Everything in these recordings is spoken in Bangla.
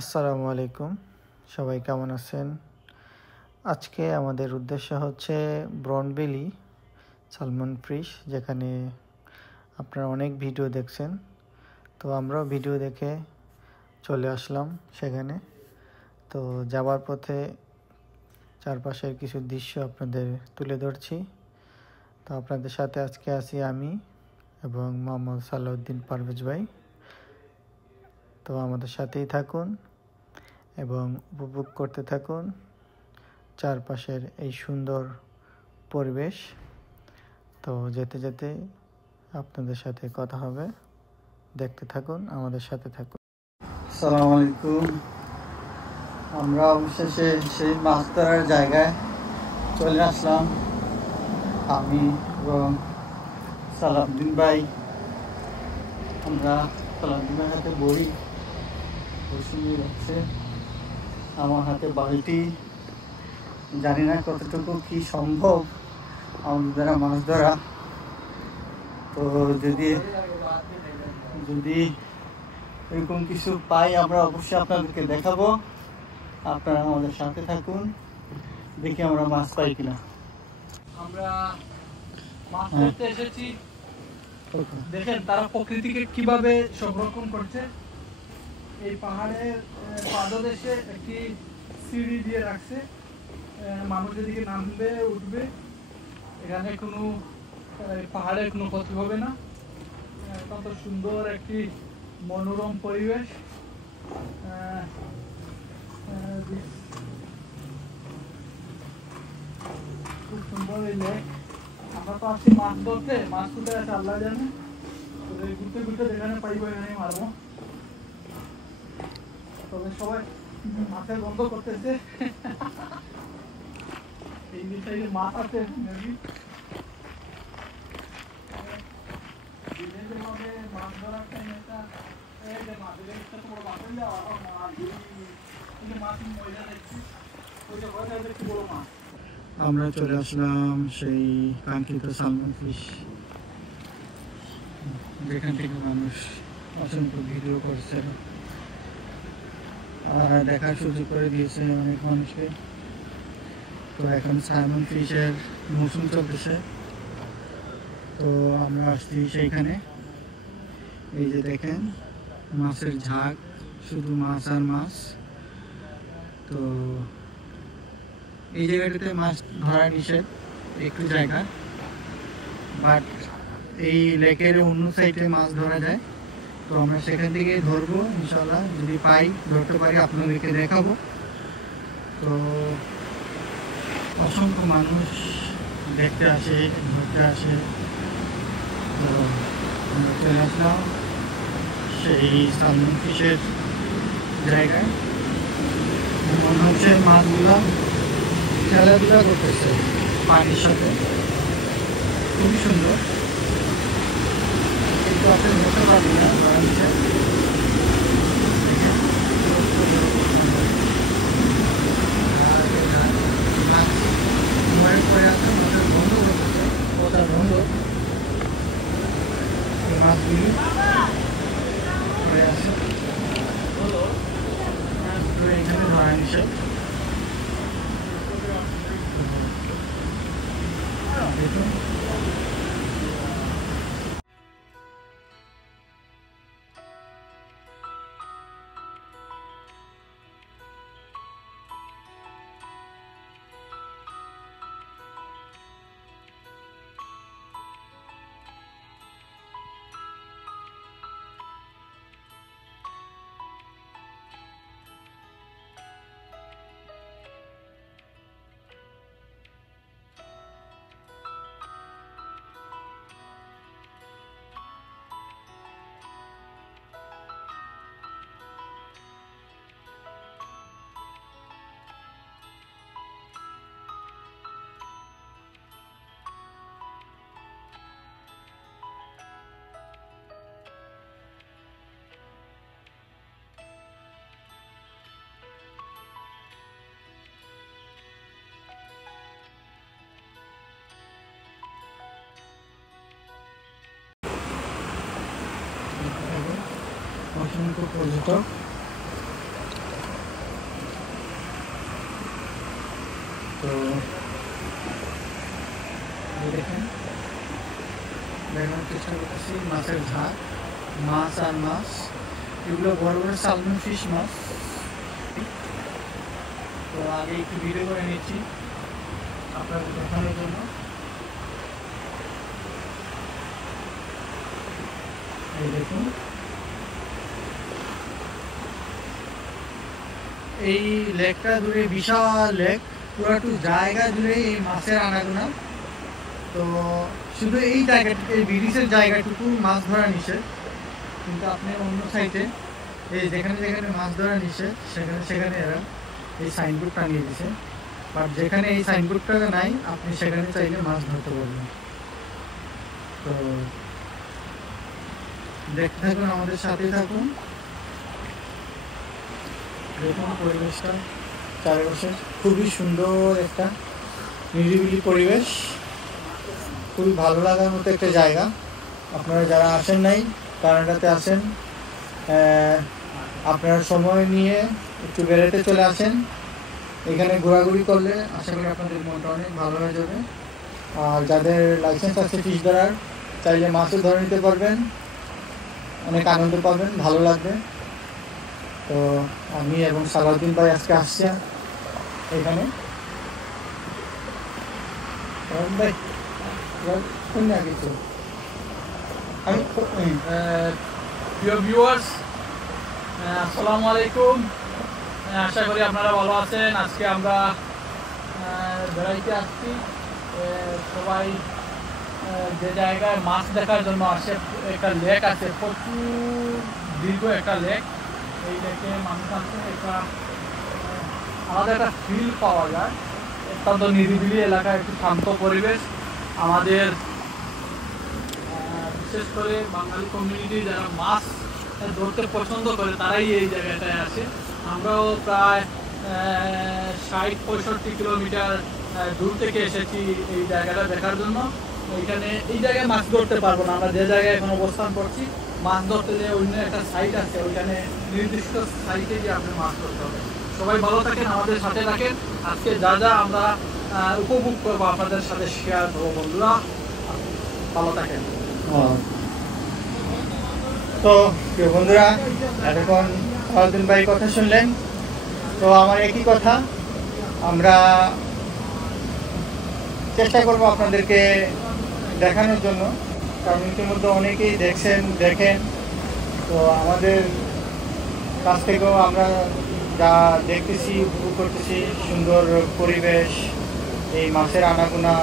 আসসালামু আলাইকুম, সবাই কেমন আছেন? আজকে আমাদের উদ্দেশ্য হচ্ছে ব্রনবেলি সালমন ফিশ, যেখানে আপনারা অনেক ভিডিও দেখছেন। তো আমরাও ভিডিও দেখে চলে আসলাম সেখানে। তো যাবার পথে চারপাশের কিছু দৃশ্য আপনাদের তুলে ধরছি। তো আপনাদের সাথে আজকে আছি আমি এবং মোহাম্মদ সালাউদ্দিন পারভেজ ভাই। তো আমাদের সাথেই থাকুন এবং উপভোগ করতে থাকুন চারপাশের এই সুন্দর পরিবেশ। তো যেতে যেতে আপনাদের সাথে কথা হবে, দেখতে থাকুন, আমাদের সাথে থাকুন। আসসালামু আলাইকুম। আমরা অবশেষে সেই মাছ ধরার জায়গায় চলে আসলাম, আমি এবং সালাউদ্দিন ভাই। আমরা সালাউদ্দিন ভাইয়ের হাতে বড়ি নিয়ে যাচ্ছে, আমার হাতে বালতি। জানি না কতটুকু কি সম্ভব আমাদের দ্বারা মাছ ধরা। তো যদি এরকম কিছু পাই আমরা অবশ্যই আপনাদেরকে দেখাবো। আপনারা আমাদের সাথে থাকুন, দেখি আমরা মাছ পাই কিনা। আমরা মাছ ধরতে এসেছি। দেখেন তারা প্রকৃতিকে কিভাবে সংরক্ষণ করছে। এই পাহাড়ের পাদদেশে একটি সিঁড়ি দিয়ে রাখছে, মানুষ যেদিকে নামবে উঠবে, এখানে কোনো পাহাড়ের কোনো ক্ষতি হবে না। অত্যন্ত সুন্দর একটি মনোরম পরিবেশ। খুব সুন্দর এই লেক। আমরা তো আসছি মাছ ধরতে, মাছ তুলে আছে আল্লাহ জানে। ঘুরতে ঘুরতে যেখানে পাইবো এখানে মারবো। তবে সবাই মাছের গন্ধ করতেছে। এই সাইডে মাছ আছে মেবি। মাছ ধরার টাইম একটা আমরা চলে আসলাম সেই কাঙ্ক্ষিত সালমন ফিশ, যেখান থেকে মানুষ অসংখ্য ভিডিও করছে আর দেখার সুযোগ করে দিয়েছে অনেক মানুষকে। তো এখন সালমন ফিশের মৌসুম চলতেছে। তো আমরা আসছি সেইখানে। এই যে দেখেন মাছের ঝাঁক, শুধু মাছ আর মাছ। তো এই জায়গাটাতে মাছ ধরা নিষেধ একটু জায়গা, বাট এই লেকের অন্য সাইডে মাছ ধরা যায়। তো আমরা সেখান থেকে ধরবো ইনশাল্লাহ, যদি পাই ধরতে পারি আপনাদেরকে দেখাবো। তো অসংখ্য মানুষ দেখতে আসে, ধরতে আসে। তো আমরা চলে আসলাম সেই সালমন ফিশের জায়গায়। মনে হচ্ছে মাছগুলা খেলাধুলা করতেছে পানির সাথে, খুবই সুন্দর। কিন্তু আপনি বলতে পারবেন না পানিটা পরে আছে, মাছের বন্ধ করতেছে, ওটা বন্ধ। মাছগুলি পরে আছে, এখানে ধরা নিষেধ। দেখুন অসংখ্য পর্যটক তো দেখেন দেখানোর চেষ্টা করতেছি মাছের ঝাঁক, মাছ আর মাছ, এগুলো বড় বড় সালমন ফিশ মাছ। তো আগে একটু ভিডিও করে নিচ্ছি আপনাদের দেখানোর জন্য। এই দেখুন, এই লেকটা জুড়ে বিশাল লেক, পুরো জায়গা জুড়ে এই মাছের আনাগোনা। তো শুধু এই জায়গাটা, এই ব্রিটিশের জায়গাটুকু মাছ ধরা নিষেধ, কিন্তু আপনি অন্য সাইডে এই যেখানে যেখানে মাছ ধরা নিষেধ সেখানে সেখানে এরা এই সাইনবোর্ড টানিয়ে দিছে। বাট যেখানে এই সাইনবোর্ডটা নাই আপনি সেখানে চাইলে মাছ ধরতে পারবেন। তো দেখতে থাকুন, আমাদের সাথেই থাকুন। দেখুন পরিবেশটা চারপাশে, খুবই সুন্দর একটা নিরিবিলি পরিবেশ, খুবই ভালো লাগার মতো একটা জায়গা। আপনারা যারা আসেন নাই, কানাডাতে আসেন, আপনারা সময় নিয়ে একটু বেড়াতে চলে আসেন। এখানে ঘোরাঘুরি করলে আশা করি আপনাদের মনটা অনেক ভালো হয়ে যাবে। আর যাদের লাইসেন্স আছে ফিশ ধরার, চাইলে মাছও ধরে নিতে পারবেন, অনেক আনন্দ পাবেন, ভালো লাগবে। তো আমি এবং সালাউদ্দিন ভাই আজকে আসছি এখানে। ভাই কোন কিছু আমি প্রিয় ভিউয়ার্স, আসসালামু আলাইকুম। আশা করি আপনারা ভালো আছেন। আজকে আমরা বেড়াইতে আসছি। সবাই যে জায়গায় মাছ দেখার জন্য আসে, একটা লেক আছে, প্রচুর দীর্ঘ একটা লেক। এই লেকে মানুষ আসে, একটা আলাদা একটা ফিল পাওয়া যায়। অত্যন্ত নিরিবিলি এলাকা, একটু শান্ত পরিবেশ। আমাদের বিশেষ করে বাঙালি কমিউনিটি যারা মাছ ধরতে পছন্দ করে তারাই এই জায়গাটায় আসে। আমরাও প্রায় 60-65 কিলোমিটার দূর থেকে এসেছি এই জায়গাটা দেখার জন্য। এইখানে এই জায়গায় মাছ ধরতে পারবো না, আমরা যে জায়গায় এখন অবস্থান করছি। মাছ ধরতে যে অন্য একটা সাইট আছে, ওইখানে নির্দিষ্ট সাইটে গিয়ে আপনি মাছ ধরতে হবে। সবাই ভালো থাকেন, আমাদের সাথে থাকেন। আজকে যা যা আমরা উপভোগ করবো আপনাদের সাথে শেয়ার করবো। বন্ধুরা ভালো থাকেন। তো প্রিয় বন্ধুরা, এতক্ষণ সালাউদ্দিন ভাই কথা শুনলেন। তো আমার একই কথা, আমরা চেষ্টা করবো আপনাদেরকে দেখানোর জন্য, কারণ ইতিমধ্যে অনেকেই দেখেন। তো আমাদের কাছ থেকেও আমরা যা দেখতেছি, উপভোগ করতেছি, সুন্দর পরিবেশ, এই মাছের আনাগোনা,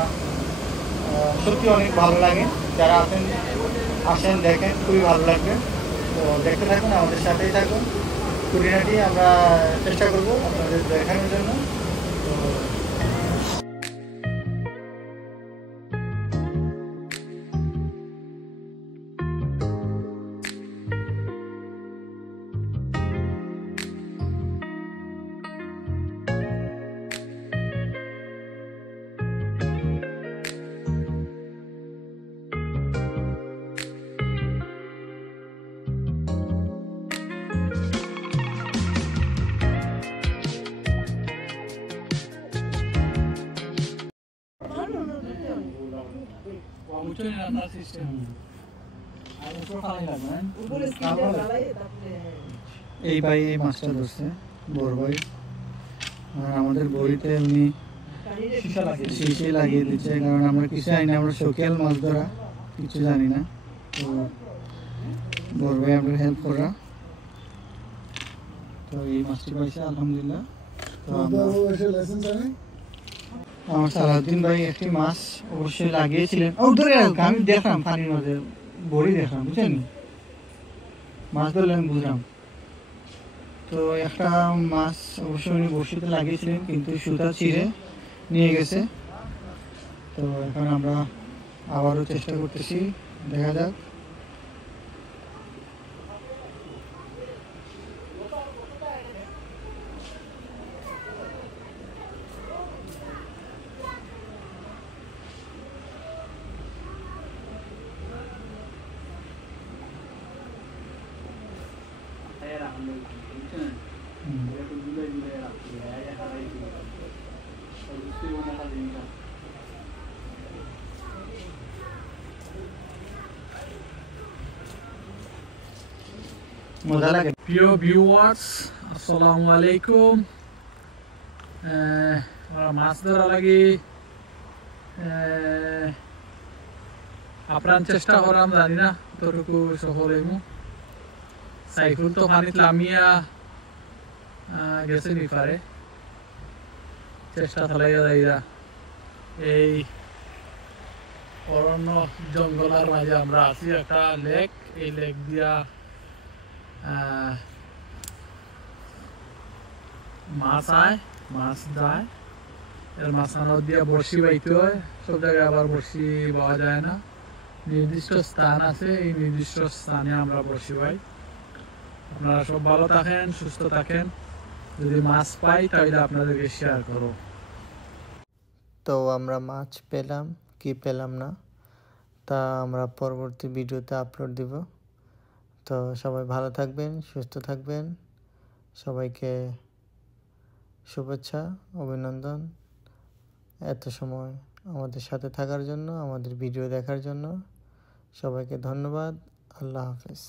সত্যি অনেক ভালো লাগে। যারা আসেন দেখেন, খুবই ভালো লাগবে। তো দেখতে থাকুন, আমাদের সাথেই থাকুন। খুঁটিনাটি আমরা চেষ্টা করবো আপনাদের দেখানোর জন্য। তো এই ভাই এই মাছটা ধরছে, বড় ভাই। আর আমাদের বড়িতে উনি শিশি লাগিয়ে দিচ্ছে, কারণ আমরা কিছু জানি না, আমরা শৌখিয়াল মাছ ধরা, কিছু জানি না। তো বড় ভাই আমরা হেল্প করা। তো এই মাছটি পাইছে আলহামদুলিল্লাহ। তো আমার সালাউদ্দিন ভাই একটি মাছ অবশ্যই লাগিয়েছিলেন। ও ধরে আমি দেখলাম পানির মধ্যে বড়ি দেখলাম, বুঝছেন, মাছ ধরলে আমি বুঝলাম। তো একটা মাছ অবশ্যই উনি বড়শিতে লাগিয়েছিলেন, কিন্তু সুতা ছিঁড়ে নিয়ে গেছে। তো এখন আমরা আবারও চেষ্টা করতেছি, দেখা যাক। মজা লাগে। প্রিয় ভিউয়ার্স, আসসালামু আলাইকুম। মাছ ধরা লাগি আপ্রাণ চেষ্টা করাম, জানি না কতটুকু সফল হইব। সাইফুল তো পানিত লামিয়া গেছে নিপারে, চেষ্টা চালাইয়া যাইরা এই অরণ্য জঙ্গলের মাঝে আমরা আছি। একটা লেক, এই লেক দিয়া মাছ আয়, মাছ যায়, এর মাঝখানে দিয়া বড়শি বাইতে হয়। সব জায়গায় আবার বড়শি পাওয়া যায় না, নির্দিষ্ট স্থান আছে, এই নির্দিষ্ট স্থানে আমরা বড়শি পাই। আপনারা সব ভালো থাকেন, সুস্থ থাকেন। যদি মাছ পাই তাহলে আপনাদেরকে শেয়ার করো। তো আমরা মাছ পেলাম কি পেলাম না তা আমরা পরবর্তী ভিডিওতে আপলোড দিব। তো সবাই ভালো থাকবেন, সুস্থ থাকবেন। সবাইকে শুভেচ্ছা, অভিনন্দন এত সময় আমাদের সাথে থাকার জন্য, আমাদের ভিডিও দেখার জন্য। সবাইকে ধন্যবাদ। আল্লাহ হাফেজ।